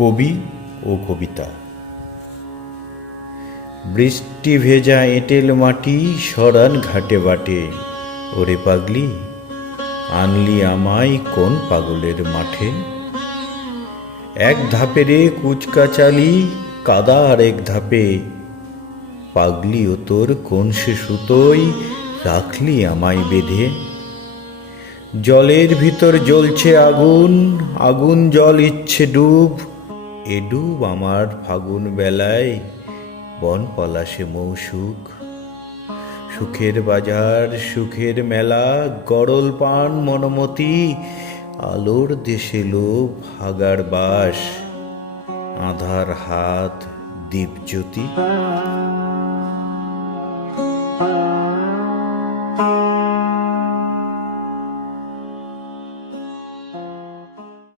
কবি ও কবিতা। বৃষ্টি ভেজা এঁটেল মাটি, সরান ঘাটে বাটে। ওরে পাগলি, আনলি আমায় কোন পাগলের মাঠে? এক ধাপে রে কুচকাচালি কাদা আর এক ধাপে। পাগলি ও তোর কোন সে সুতোই রাখলি আমায় বেঁধে। জলের ভিতর জ্বলছে আগুন আগুন জল ইচ্ছে ডুব এ ডুব আমার ফাগুন বেলায়, বন পলাশে মৌসুক। সুখের বাজার, সুখের মেলা গড়ল পান, মনমতি, আলোর দেশে লোভ, হাগার বাস, আধার হাত, দীপজ্যোতি।